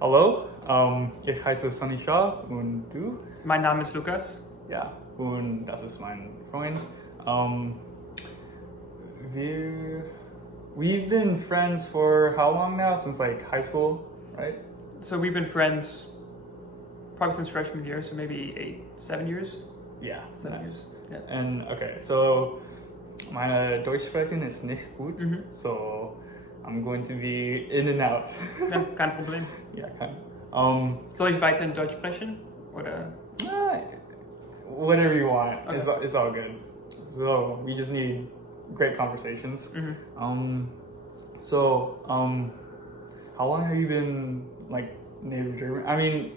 Hallo, ich heiße Sunny Shaw und du? Mein Name ist Lukas. Ja, und das ist mein Freund. Um, we've been friends for how long now? Since like high school, right? So we've been friends probably since freshman year, so maybe 7 years. Yeah, 7 nice. years. Yeah. And okay, so meine Deutsch sprechen ist nicht gut, Mhm. so I'm going to be in and out. Ja, kein Problem. Yeah, kind Soll ich weiter in Deutsch sprechen? Oder? whatever you want. Okay. It's all good. So we just need great conversations. Mhm. How long have you been like native German? I mean,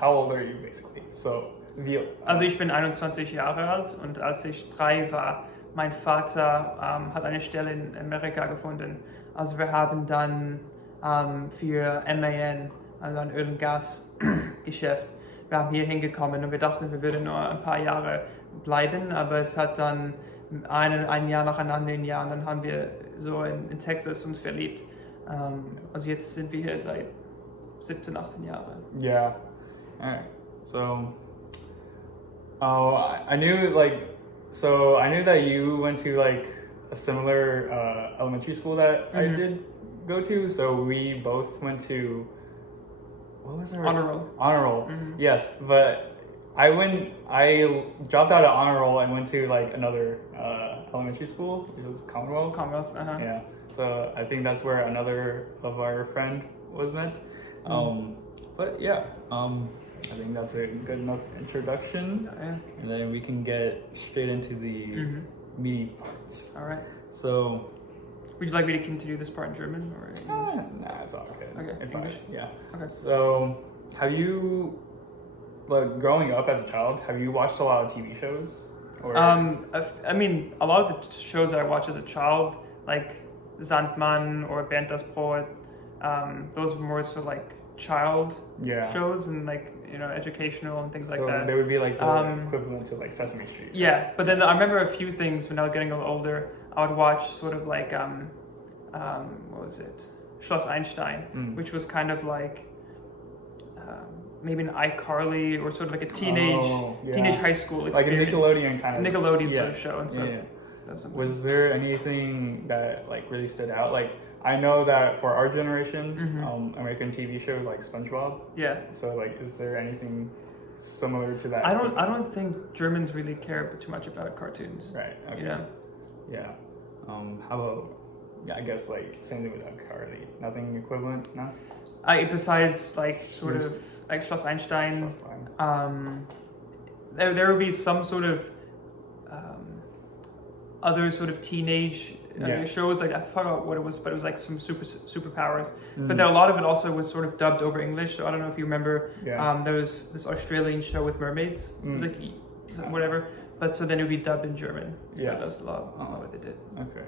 how old are you basically? So wie Also ich bin 21 Jahre alt und als ich 3 war, mein Vater hat eine Stelle in Amerika gefunden. Also wir haben dann für MAN, also ein Öl- und Gasgeschäft, wir haben hier hingekommen und wir dachten, wir würden nur ein paar Jahre bleiben, aber es hat dann ein Jahr nach einem anderen Jahr und dann haben wir so in Texas uns verliebt. Also jetzt sind wir hier seit 17, 18 Jahren. Yeah. Alright. So I knew that you went to like a similar elementary school that I Mhm. did go to. So we both went to what was our Honor roll. Honor roll. Mhm. Yes, but I dropped out of honor roll and went to like another elementary school, which was Commonwealth. Commonwealth, uh-huh. Yeah. So I think that's where another of our friend was met. But yeah, I think that's a good enough introduction, Yeah. and then we can get straight into the Mhm. meaty parts. All right. So, Would you like me to continue this part in German or? nah, it's all good. Okay, If English? yeah. Okay. So, have you, like, growing up as a child, have you watched a lot of TV shows? Or I mean, a lot of the shows I watched as a child, like Sandmann or Bernd das Brot, those were more so like child yeah. shows and like educational and things like So that. they would be like the Um, equivalent to like Sesame Street. Yeah, but then I remember a few things when I was getting a little older. I would watch sort of like what was it, Schloss Einstein, which was kind of like maybe an iCarly or sort of like a teenage high school like a experience. Nickelodeon kind of Nickelodeon yeah. sort of show and stuff. Yeah. That's something. Was there anything that like really stood out? Like I know that for our generation, American TV show like SpongeBob. Yeah. So like, is there anything similar to that? I don't think Germans really care too much about cartoons. Right. Okay. You know? Yeah. How about? Yeah, I guess like same thing with iCarly. Nothing equivalent. No. Besides like sort of like Schloss Einstein, That's fine. there would be some sort of other sort of teenage shows. Like I forgot what it was, but it was like some superpowers. But then a lot of it also was sort of dubbed over English. So I don't know if you remember. Yeah. There was this Australian show with mermaids. It was like whatever. But so then it would be dubbed in German. So Yeah. that's a lot what they did. Okay.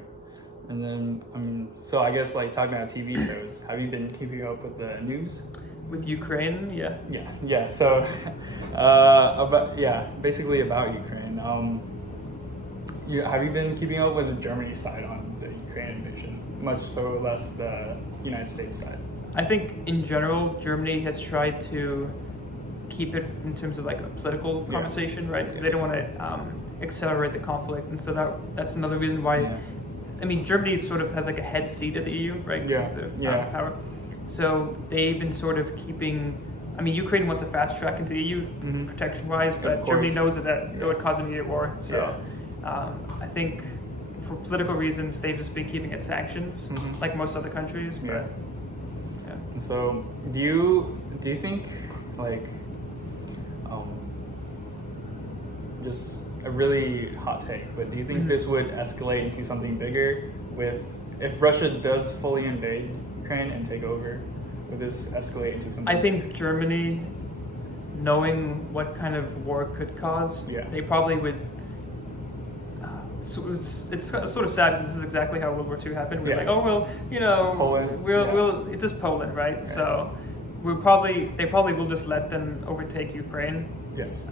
And then so I guess like talking about TV shows, have you been keeping up with the news? With Ukraine, yeah. Yeah. So, basically about Ukraine. Have you been keeping up with the Germany side on the Ukraine invasion? Much so less the United States side. I think in general, Germany has tried to keep it in terms of like a political conversation, right? Because they don't want to accelerate the conflict, and so that's another reason why. Yeah. I mean, Germany sort of has like a head seat at the EU, right? Yeah. The power. So they've been sort of keeping. I mean, Ukraine wants a fast track into the EU protection-wise, but Germany knows that it would cause immediate war. So I think for political reasons, they've just been keeping it sanctions, like most other countries. But, yeah. And so, do you think like just a really hot take, but do you think this would escalate into something bigger if Russia does fully invade Ukraine and take over? Would this escalate into something? I think Germany, knowing what kind of war it could cause, they probably would. So it's sort of sad. This is exactly how World War II happened. We're like, oh well, Poland. it's just Poland, right? So they probably will just let them overtake Ukraine, Yes.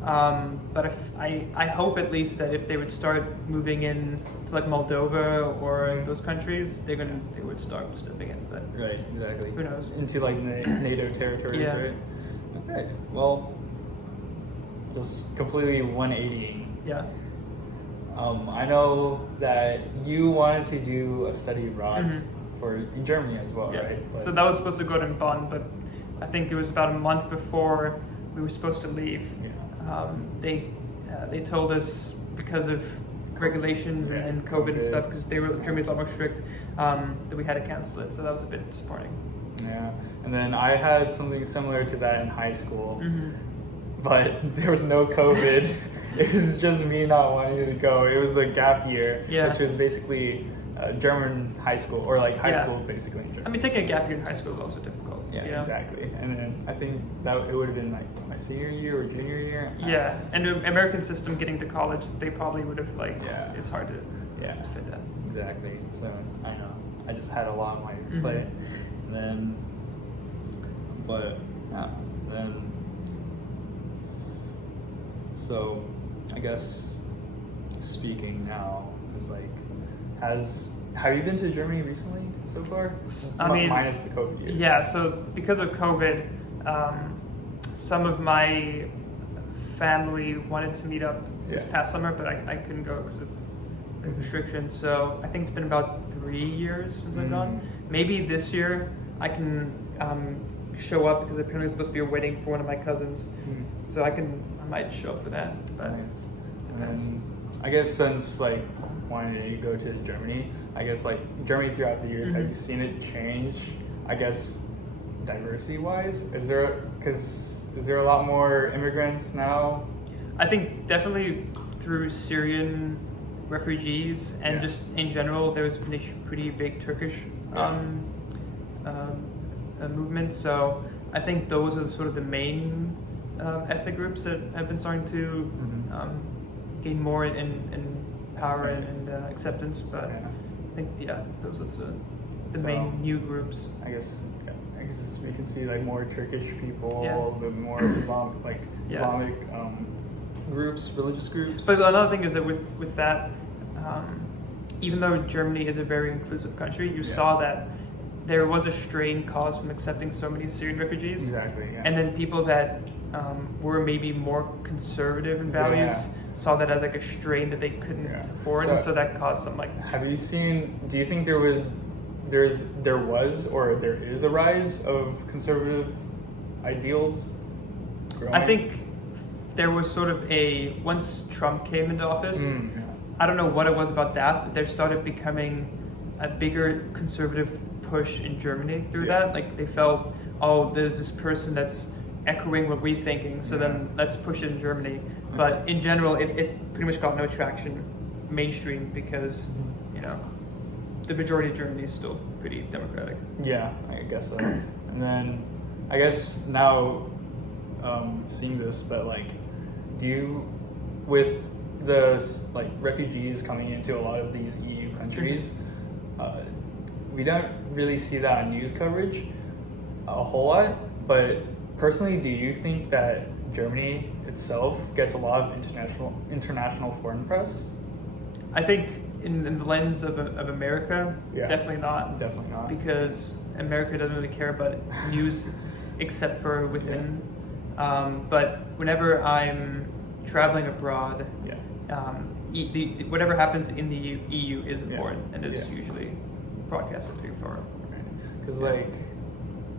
But if I hope at least that if they would start moving in to like Moldova or those countries, they would start stepping in. But Right, exactly. who knows? Into like NATO territories, Yeah. right? Okay. Well, just completely 180. Yeah. I know that you wanted to do a study abroad Mhm. in Germany as well, Yeah. right? But- So that was supposed to go to Bonn, but I think it was about a month before we were supposed to leave. Yeah. They told us because of regulations Yeah, and COVID and COVID. stuff, because Germany's a lot more strict, that we had to cancel it. So that was a bit disappointing. Yeah. And then I had something similar to that in high school, Mm-hmm. but there was no COVID. It was just me not wanting to go. It was a gap year, Yeah. which was basically German high school, or like high Yeah. school basically in Germany. I mean, taking a gap year in high school is also difficult. Yeah, you know? exactly. And then I think that it would have been like my senior year or junior year. Yeah, and the American system getting to college, they probably would have like. Yeah. It's hard to Yeah. fit that. Exactly. So I know. I just had a lot on my Mhm. plate. And then, but yeah, then. So, I guess speaking now is like, have you been to Germany recently so far? I mean, minus the COVID years. Yeah, so because of COVID, some of my family wanted to meet up this Yeah. past summer, but I couldn't go because of the restrictions. So I think it's been about 3 years since I've gone. Maybe this year I can show up because apparently it's supposed to be a wedding for one of my cousins. So I might show up for that. But Nice. And then I guess since like wanting to go to Germany, I guess like Germany throughout the years, have you seen it change? I guess diversity wise, is there a lot more immigrants now? I think definitely through Syrian refugees and Yeah. just in general, there's been a pretty big Turkish movement. So I think those are sort of the main ethnic groups that have been starting to gain more in power and acceptance. But Yeah. I think those are the So- main new groups. I guess we can see like more Turkish people, Yeah. a little bit more Islamic groups, religious groups. But another thing is that with that, even though Germany is a very inclusive country, you Yeah. saw that there was a strain caused from accepting so many Syrian refugees. Exactly. Yeah. And then people that were maybe more conservative in values Yeah. saw that as like a strain that they couldn't Yeah. afford, and so that caused some like. Have you seen? Do you think there was or there is a rise of conservative ideals? Growing? I think there was sort of once Trump came into office. Yeah. I don't know what it was about that, but there started becoming a bigger conservative push in Germany through Yeah. that. Like they felt, oh, there's this person that's echoing what we're thinking, so then let's push it in Germany. But in general, it pretty much got no traction mainstream because, the majority of Germany is still pretty democratic. Yeah, I guess so. And then I guess now seeing this, but like, with the like refugees coming into a lot of these EU countries, we don't really see that on news coverage a whole lot. But personally, do you think that Germany itself gets a lot of international foreign press? I think in the lens of America, Yeah. definitely not. Definitely not. Because America doesn't really care about news except for within. But whenever I'm traveling abroad, whatever happens in the EU is important and is usually broadcasted pretty far. Because like,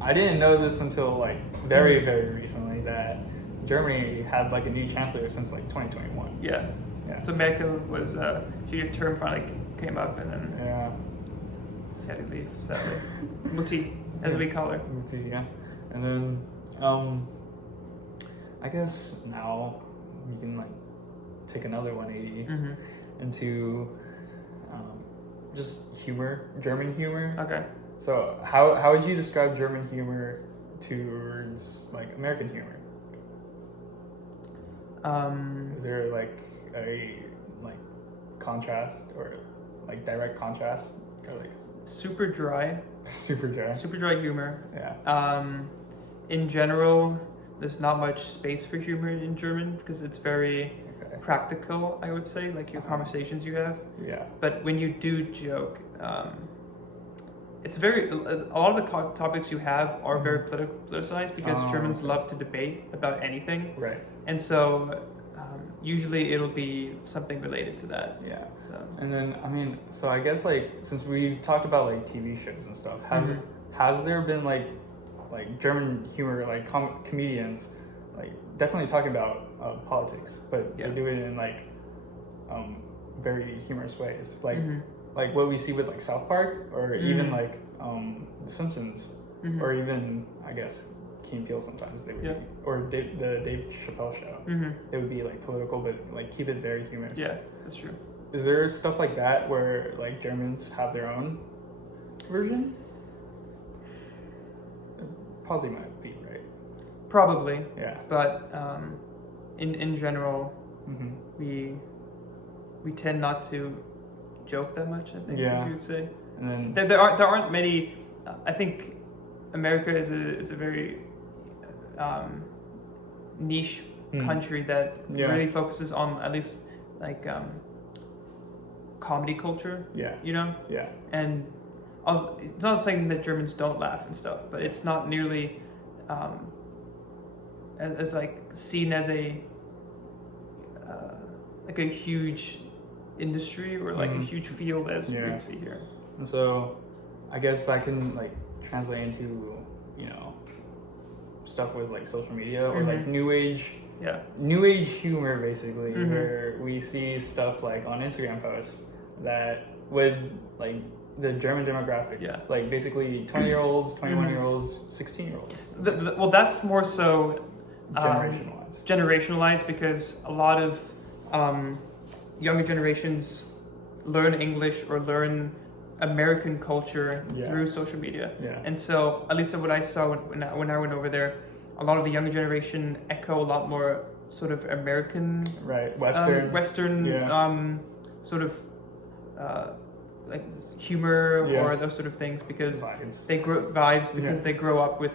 I didn't know this until like very, very recently that Germany had like a new chancellor since like 2021. Yeah. Yeah. So Merkel was, her term finally came up and then Yeah. she had to leave, sadly. Mutti, as we call her. Yeah. And then, I guess now we can like take another 180 into just humor, German humor. Okay. So how would you describe German humor towards like American humor? Is there like a contrast or like direct contrast or like Super dry. super dry? Super dry humor. Yeah. In general, there's not much space for humor in German because it's very Okay. practical, I would say, like your conversations you have. Yeah. But when you do joke, it's very, a lot of the topics you have are very politicized because Oh, Germans okay. love to debate about anything. Right. And so usually it'll be something related to that. Yeah. So. And then I mean, so I guess like since we talked about like TV shows and stuff, Mhm. has there been like German humor like comedians like definitely talking about politics, but Yeah. they do it in like very humorous ways, like Mhm. like what we see with like South Park or even Mhm. like The Simpsons Mhm. or even I guess Key and Peele sometimes they would Yeah. be, or the Dave Chappelle show. Mhm. It would be like political, but like keep it very humorous. Yeah, that's true. Is there stuff like that where like Germans have their own version? Probably might be, right? Probably, Yeah. but in general, Mm-hmm. we tend not to joke that much. I think, Yeah. as you would say. And then There aren't many. I think America is a very niche country that Yeah. really focuses on at least like comedy culture, yeah, you know. yeah, And it's not saying that Germans don't laugh and stuff, but it's not nearly as like seen as a like a huge industry or like a Mhm. huge field as Yeah. we see here. and so I guess that can like translate into stuff with like social media or like Mhm. new age humor basically, Mhm. where we see stuff like on Instagram posts that would like the German demographic, Yeah. like basically 20-year-olds, 21-year-olds, 16-year-olds, Well, that's more so generation wise. generationalized because a lot of younger generations learn English or learn American culture Yeah. through social media. Yeah. And so, at least what I saw when I went over there, a lot of the younger generation echo a lot more sort of American, Right, Western Yeah. sort of like humor Yeah. or those sort of things because vibes. they vibes because Yeah. they grow up with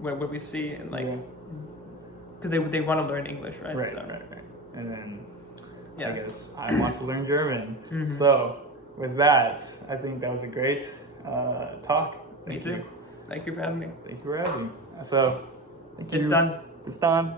what we see and like Yeah. because they want to learn English, right? Right, So, right, right. And then Yeah. I guess I want to learn German. Mhm. So with that, I think that was a great talk. Me Thank too. you. Thank you for having me. Thank you for having me. So thank It's you. done. It's done.